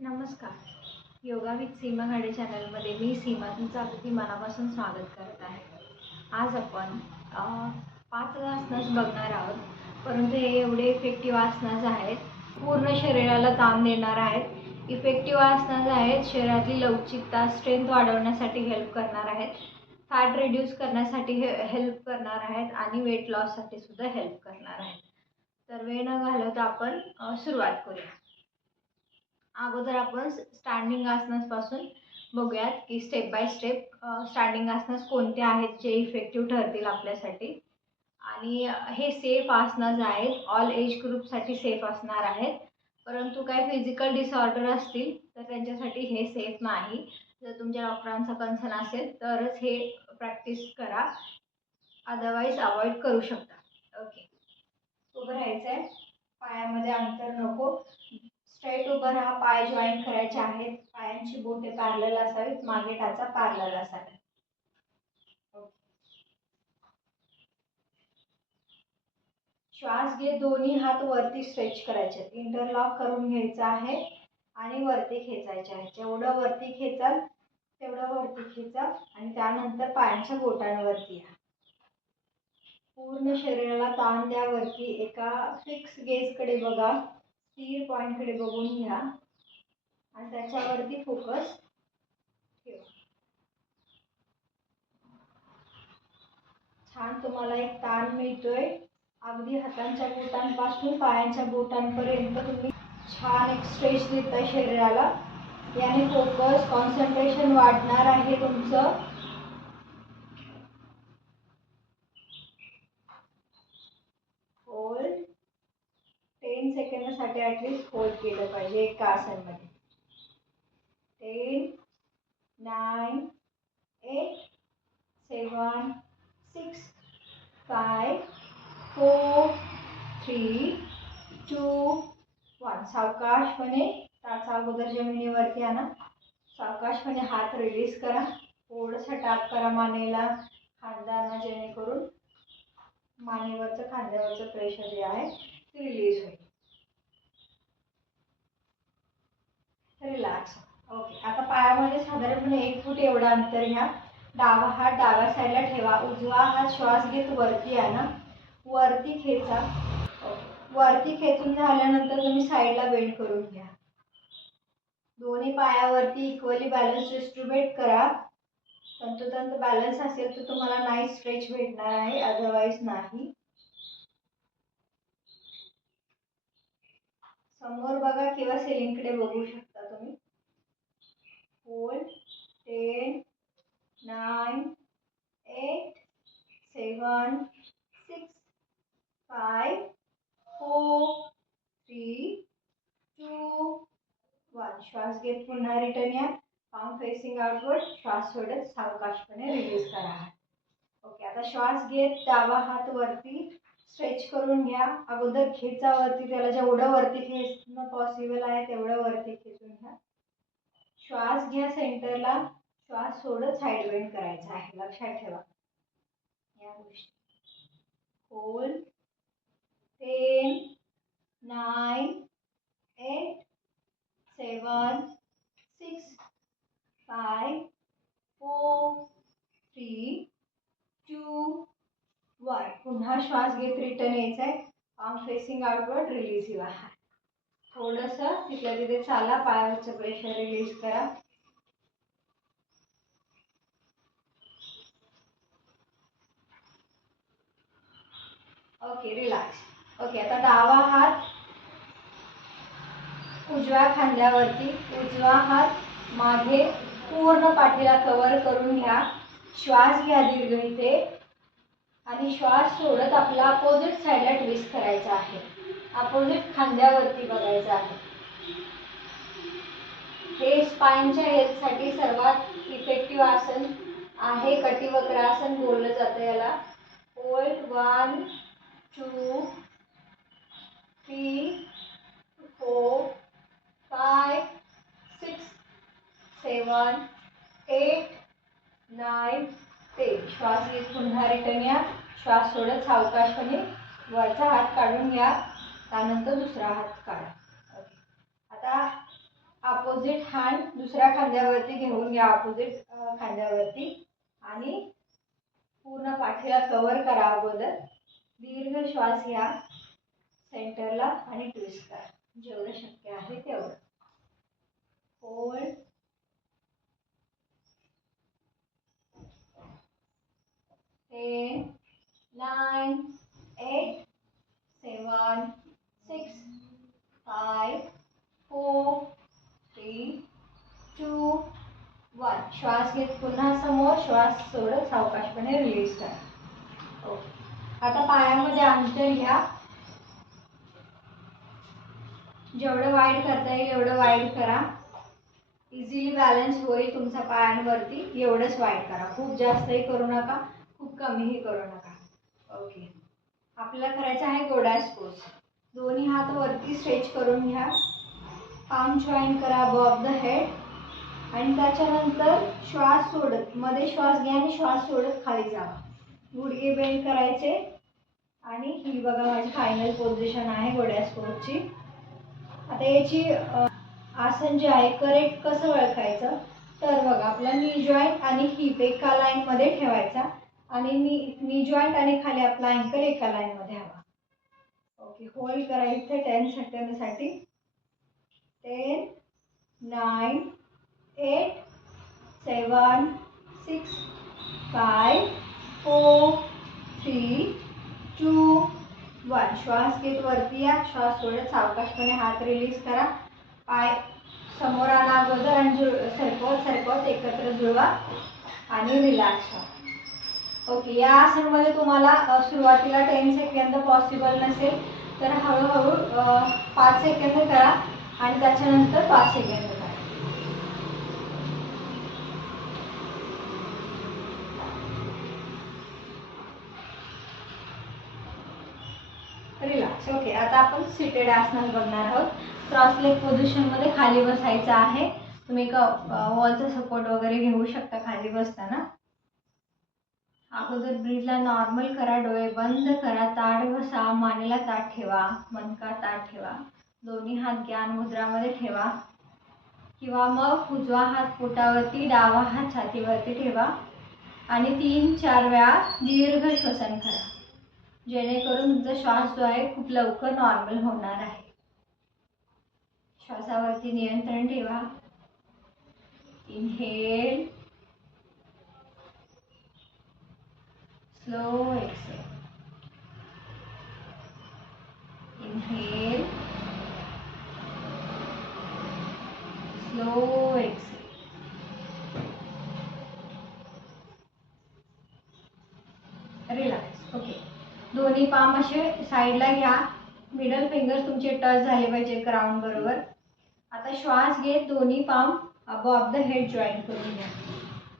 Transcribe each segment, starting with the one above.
नमस्कार. Yoga with सीमा घाडे चॅनलमध्ये मी सीमा तुमचं अगदी मनापासून स्वागत करत आहे. आज आपण पाच आसनास बघणार आहोत परंतु हे एवढे इफेक्टिव्ह आसनास आहेत पूर्ण शरीराला ताण देणार आहेत. इफेक्टिव्ह आसनास आहेत शरीरातली लवचिकता स्ट्रेंथ वाढवण्यासाठी हेल्प करणार आहेत. फॅट रिड्यूस करण्यासाठी हे हेल्प करणार आहेत आणि वेट लॉससाठी सुद्धा हेल्प करणार आहेत. तर वेळ न घालवता आपण सुरुवात करूया. अगोदर आपण स्टँडिंग आसनासपासून बघूयात की स्टेप बाय स्टेप स्टँडिंग आसनास कोणते आहेत जे इफेक्टिव्ह ठरतील आपल्यासाठी. आणि हे सेफ आसनाज आहेत. ऑल एज ग्रुपसाठी सेफ असणार आहेत. परंतु काही फिजिकल डिसऑर्डर असतील तर त्यांच्यासाठी हे सेफ नाही. जर तुमच्या डॉक्टरांचा कन्सर्न असेल तरच हे प्रॅक्टिस करा. अदरवाईज अवॉइड करू शकता. ओके उभं राहायचं आहे पायामध्ये अंतर नको. बरोबर हा पाय जॉईन करायचे आहेत. पायांची बोटे पॅरल असावीत मागे टाचा पॅरल असावी. श्वास घे दोन्ही हात वरती स्ट्रेच करायचे. इंटरलॉक करून घ्यायचा आहे आणि वरती खेचायचे आहे. जेवढं वरती खेचाल तेवढं वरती खेचा आणि त्यानंतर पायांच्या बोटांवरती या. पूर्ण शरीराला ताण द्या वरती. एका फिक्स गेजकडे बघा. स्थिर पॉईंटकडे बघून घ्या. आणि त्याच्यावरती फोकस ठेवा. छान तुम्हाला एक ताण मिळतोय. अगदी हातांच्या बोटांपासून पायांच्या बोटांपर्यंत तुम्ही छान एक स्ट्रेच देताय शरीराला. याने फोकस कॉन्सन्ट्रेशन वाढणार आहे तुमचं होल्ड साठी ॲटलिस्ट होल्ड केलं पाहिजे एका आसनमध्ये ten nine eight seven six five four three two one सावकाशपणे टाचा अगोदर जमिनीवरती आणा. सावकाशपणे हात रिलीज करा. थोडंसं टाप करा मानेला खांद्यांना जेणेकरून मानेवरचं खांद्यावरचं प्रेशर जे आहे ते रिलीज होईल. रिलॅक्स ओके आता पायामध्ये साधारणपणे एक फूट एवढं अंतर घ्या. डावा हात डाव्या साईडला ठेवा. उजवा हात श्वास घेत वरती आणा वरती खेचा. वरती खेचून झाल्यानंतर तुम्ही साईडला बेंड करून घ्या. दोन्ही पायावरती इक्वली बॅलन्स डिस्ट्रीब्युट करा. तंतोतंत बॅलन्स असेल तर तुम्हाला नाही स्ट्रेच भेटणार आहे अदरवाईज नाही. समोर बघा किंवा सिलिंगकडे बघू शकता तुम्ही. Four ten nine eight seven six five four three two one श्वास घेत पुन्हा रिटर्न या. पाम फेसिंग आउटवर्ड श्वास सोडत सावकाशपणे रिलीज करा. ओके आता श्वास घेत डावा हात वरती. स्ट्रेच करून घ्या. अगोदर खेचा वरती त्याला जेवढं वरती खेचणं पॉसिबल आहे तेवढं वरती खेचून घ्या. श्वास घ्या सेंटरला श्वास सोडत साईड बेंड करायचा आहे. लक्षात ठेवा. या गोष्टी. Hold ten nine eight seven six five four three two one पुन्हा श्वास घेत रिटर्न यायचं आहे facing outward release your hand थोडंसं तिथल्या तिथे चाला पायावरचं प्रेशर रिलीज करा. ओके रिलॅक्स ओके आता डावा हात उजव्या खांद्यावरती उजवा हात मागे पूर्ण पाठीला कवर करून घ्या. श्वास घ्या दीर्घ इथे. आणि श्वास सोडत आपला अपोजिट साईडला ट्विस्ट करायचा आहे. अपोजिट खांद्यावरती बघायचं आहे. हे स्पाईनच्या हेल्थसाठी सर्वात इफेक्टिव्ह आसन आहे. कटिवक्रासन बोललं जातं याला. Hold one two three four five six seven eight nine ते श्वास घेत पुन्हा रिटर्न या. श्वास सोडत सावकाशपणे वरचा हात काढून घ्या. त्यानंतर दुसरा हात काढा. आता अपोजिट हँड दुसऱ्या खांद्यावरती घेऊन घ्या. अपोजिट खांद्यावरती. आणि पूर्ण पाठीला कवर करा अगोदर. दीर्घ श्वास घ्या. सेंटरला आणि ट्विस्ट करा. जेवढं शक्य आहे तेवढं. Hold ten nine eight seven six five four three two one. श्वास घेत पुन्हा समोर. श्वास सोडत सावकाशपणे रिलीज करा. ओके आता पायामध्ये अंतर घ्या. जेवढं वाईड करता येईल एवढं वाईड करा. इझिली बॅलन्स होईल तुमच्या पायांवरती. एवढंच वाईड करा. खूप जास्तही करू नका. खूप कमीही करू नका. ओके आपल्याला करायचं आहे गोडास पोज दोन्ही हात वरती स्ट्रेच करून घ्या. पाम जॉईन करा बॉब द हेड आणि त्याच्यानंतर श्वास सोडत मध्ये श्वास घ्या आणि श्वास सोडत खाली जावा गुडघे बेंड करायचे. आणि ही बघा माझी फायनल पोझिशन आहे गोड्यास स्पोर्टची आता याची आसन जे आहे करेक्ट कसं ओळखायचं? तर बघा आपला नी जॉईंट आणि हिप एका लाईनमध्ये ठेवायचा. आणि नी नी जॉईंट आणि खाली आपला अँकल एका लाईनमध्ये हवा. ओके होल्ड करा इथे ten सेकंदसाठी ten nine eight seven six five four three two one श्वास घेत वरती या श्वास सोडत सावकाशपणे हात रिलीज करा. पाय समोर आला अगोदर आणि जुळ सरकवत सरकवत एकत्र जुळवा आणि रिलॅक्स व्हा. ओके या आसनमध्ये तुम्हाला सुरुवातीला टेन सेकंद पॉसिबल नसेल तर हळूहळू पाच सेकंद करा आणि त्याच्यानंतर पाच सेकंद करा. रिलॅक्स ओके आता आपण सिटेड आसनात बघणार आहोत. क्रॉस लेग पोझिशनमध्ये खाली बसायचं आहे. तुम्ही का वॉलचा सपोर्ट वगैरे घेऊ शकता खाली बसताना. अगोदर ब्रीजला नॉर्मल करा डोळे बंद करा ताट बसा मानेला ताट ठेवा मनका ताट ठेवा. दोन्ही हात ज्ञान मुद्रामध्ये ठेवा. किंवा मग उजवा हात पोटावरती डावा हात छातीवरती ठेवा. आणि तीन चार वेळा दीर्घ श्वसन करा. जेणेकरून तुमचा श्वास जो आहे खूप लवकर नॉर्मल होणार आहे. श्वासावरती नियंत्रण ठेवा. Inhale. Slow exhale. Inhale. Slow exhale. Relax okay दोन्ही पाम असे साईडला घ्या मिडल फिंगर्स तुमचे टच झाले पाहिजे ग्राउंड बरोबर आता श्वास घेत दोन्ही palm above the head join करून घ्या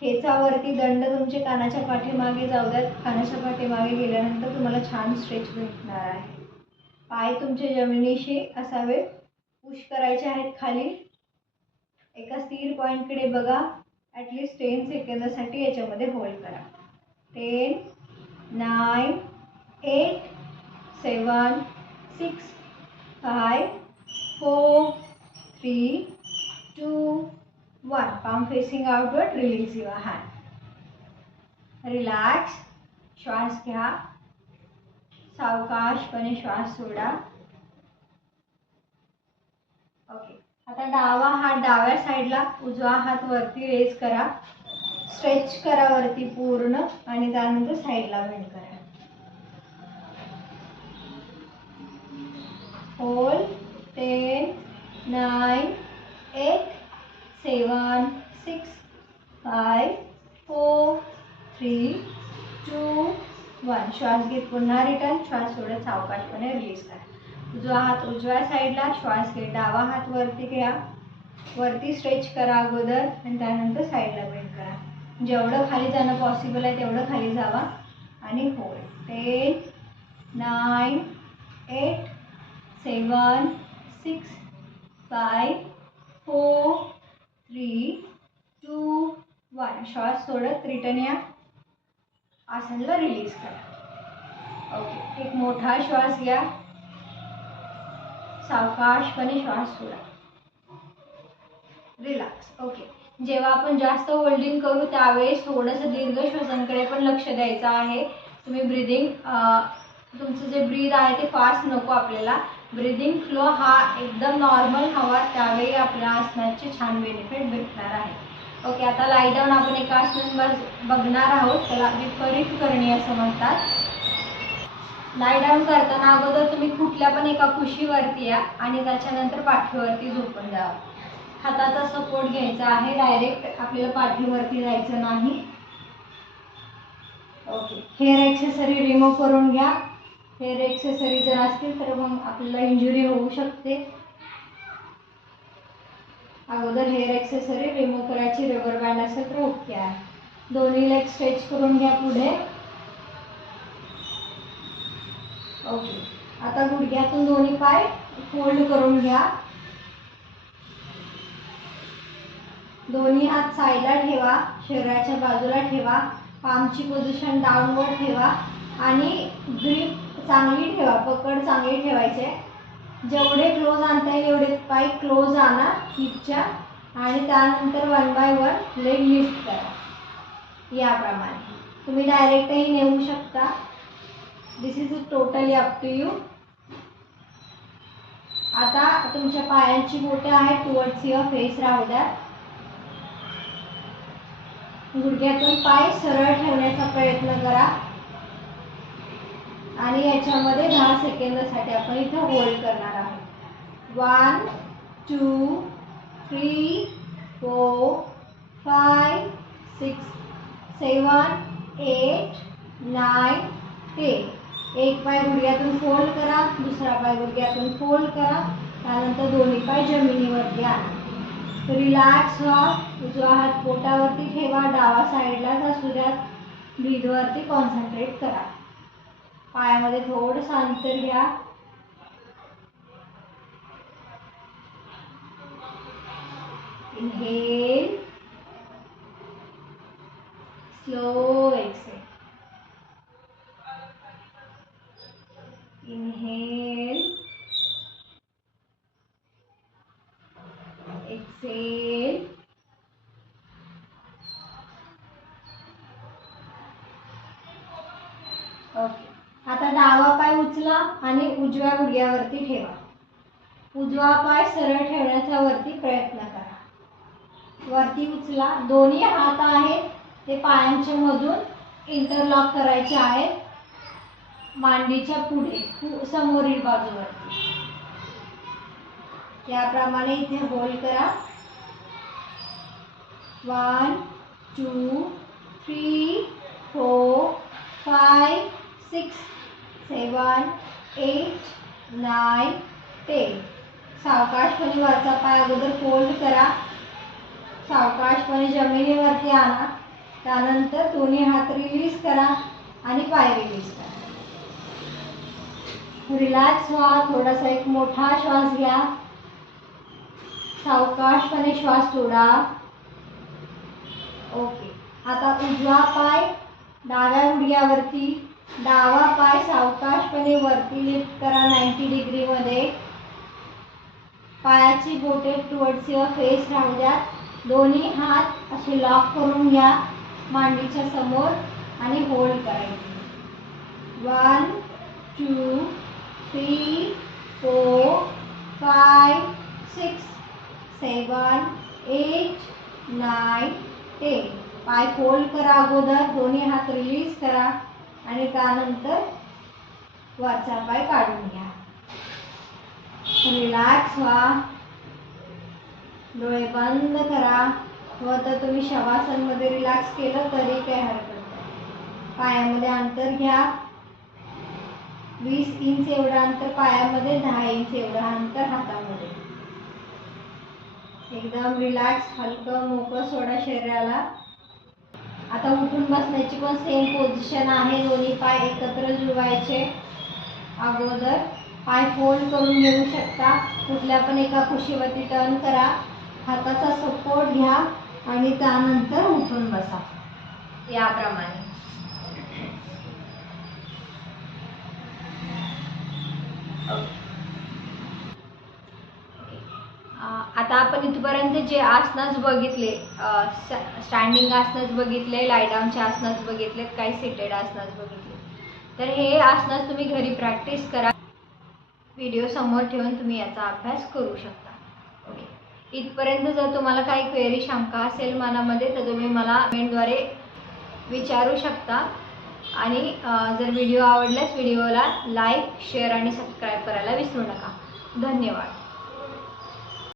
खेचावरती दंड तुमचे कानाच्या पाठीमागे जाऊ द्यात. कानाच्या पाठीमागे गेल्यानंतर तुम्हाला छान स्ट्रेच भेटणार आहे. पाय तुमचे जमिनीशी असावे. पुश करायचे आहेत खाली. एका स्थिर पॉईंटकडे बघा. ॲटलिस्ट टेन सेकंदासाठी याच्यामध्ये होल्ड करा. Ten nine eight seven six five four three One, palm facing outward release your hand. Relax. श्वास घ्या सावकाशपणे श्वास सोडा ओके आता डावा हात डाव्या साईडला उजवा हात वरती रेज करा. स्ट्रेच करा वरती पूर्ण आणि त्यानंतर साईडला बेंड करा hold ten nine eight seven six five four three two one श्वास घेत पुन्हा रिटर्न श्वास सोडत सावकाशपणे रिलीज करा. उजवा हात उजव्या साईडला श्वास घेत डावा हात वरती घ्या. वरती स्ट्रेच करा अगोदर आणि त्यानंतर साईडला बेंड करा. जेवढं खाली जाणं पॉसिबल आहे तेवढं खाली जावा. आणि hold ten nine eight seven six five four three two one श्वास सोडत रिटर्न या. आसनला रिलीज करा. ओके. एक मोठा श्वास घ्या. सावकाशपणे श्वास सोडा. रिलॅक्स. ओके. जेव्हा आपण जास्त होल्डिंग करू त्यावेळेस थोडंसं दीर्घ श्वसनकडे पण लक्ष द्यायचं आहे. तुम्ही ब्रिदिंग तुमचं जे ब्रीद आहे ते फास्ट नको आपल्याला. ब्रिदिंग फ्लो हा एकदम नॉर्मल हवा त्यावेळी आपल्या आसनाचे छान बेनिफिट भेटणार आहे. ओके आता लाईडाऊन आपण एका आसनांवर बघणार आहोत. त्याला विपरीत करणी असं म्हणतात. लाय डाऊन करताना अगोदर तुम्ही कुठल्या पण एका कुशीवरती या आणि त्याच्यानंतर पाठीवरती झोपून जा. हाताचा सपोर्ट घ्यायचा आहे डायरेक्ट आपल्याला पाठीवरती जायचं नाही. ओके हेअर एक्सेसरी रिमूव्ह करून घ्या. हेअर एक्सेसरी जर असतील तर मग आपल्याला इंजुरी होऊ शकते. अगोदर हेअर एक्सेसरी रिमूव्ह करायची रबर बँड असेल तर ओके आहे. दोन्ही लेग स्ट्रेच करून घ्या पुढे. ओके. आता गुडघ्यातून दोन्ही पाय फोल्ड करून घ्या. दोन्ही हात साईडला ठेवा शरीराच्या बाजूला ठेवा पामची पोझिशन डाऊनवर ठेवा आणि ग्रीप चांगली ठेवा पकड चांगली ठेवायचे जेवढे क्लोज आणता येईल एवढे पाय क्लोज आणा हिपच्या आणि त्यानंतर one by one leg lift करा. याप्रमाणे. तुम्ही डायरेक्टही नेऊ शकता. This is totally up to you आता तुमच्या पायांची बोटे आहेत टुवर्ड्स युअर फेस राहू द्या. गुडघ्यातून पाय सरळ ठेवण्याचा प्रयत्न करा. आणि याच्यामध्ये दहा सेकंदासाठी आपण इथं होल्ड करणार आहोत. One two three four five six seven eight nine ten एक पाय गुडघ्यातून फोल्ड करा दुसरा पाय गुडघ्यातून फोल्ड करा त्यानंतर दोन्ही पाय जमिनीवर घ्या. रिलॅक्स व्हा उजवा हात पोटावरती ठेवा डावा साईडलाच असू द्या ब्रीदवरती कॉन्सन्ट्रेट करा. पायामध्ये थोडंसं अंतर घ्या. Inhale. Slow exhale. Inhale exhale okay आता डावा पाय उचला आणि उजव्या गुडघ्यावरती ठेवा. उजवा पाय सरळ ठेवण्याचा वरती प्रयत्न करा. वरती उचला. दोन्ही हात आहेत. ते पायांच्या मधून इंटरलॉक करायचे आहेत. मांडीच्या पुढे समोरील बाजूवरती. याप्रमाणे इथे होल्ड करा. One two three four five six seven eight nine ten सावकाशपणे वरचा पाय अगोदर फोल्ड करा. सावकाशपणे म्हणजे जमिनीवरती आणा. त्यानंतर दोन्ही हात रिलीज करा आणि पाय रिलीज करा. रिलॅक्स व्हा थोडासा एक मोठा श्वास घ्या. सावकाशपणे श्वास सोडा. ओके. आता उजवा पाय डाव्या गुडघ्यावरती डावा पाय सावकाशपणे वरती लिफ्ट करा नाईन्टी डिग्रीमध्ये पायाची बोटे टुवर्ड्स युअर फेस राहू द्या दोन्ही हात असे लॉक करून घ्या मांडीच्या समोर आणि होल्ड करायचे. One two three four, five six seven eight nine ten. पाय फोल्ड करा अगोदर. दोन्ही हात रिलीज करा. आणि त्यानंतर वरचा पाय काढून घ्या. रिलॅक्स व्हा. डोळे बंद करा. व तर तुम्ही शवासनमध्ये रिलॅक्स केलं तरी काही हरकत नाही. पायामध्ये अंतर घ्या. वीस इंच एवढं अंतर पायामध्ये दहा इंच एवढं अंतर हातामध्ये. एकदम रिलॅक्स हलकं मोकळं सोडा शरीराला. आता उठून बसण्याची पण सेम पोझिशन आहे. दोन्ही पाय एकत्र जुळवायचे अगोदर. पाय फोल्ड करून घेऊ शकता. कुठल्या पण एका कुशीवरती टर्न करा. हाताचा सपोर्ट घ्या आणि त्यानंतर उठून बसा. याप्रमाणे. आता आपण इथपर्यंत जे आसनास बघितले स्टँडिंग आसनच बघितले लायडाऊनचे आसनच बघितलेत काही सिटेड आसनच बघितले. तर हे आसनच तुम्ही घरी प्रॅक्टिस करा. व्हिडिओ समोर ठेवून तुम्ही याचा अभ्यास करू शकता. ओके इथपर्यंत जर तुम्हाला काही क्वेरी शंका असेल मनामध्ये तर तुम्ही मला कमेंटद्वारे विचारू शकता. आणि जर व्हिडिओ आवडल्यास व्हिडिओला लाईक शेअर आणि सबस्क्राईब करायला विसरू नका. धन्यवाद.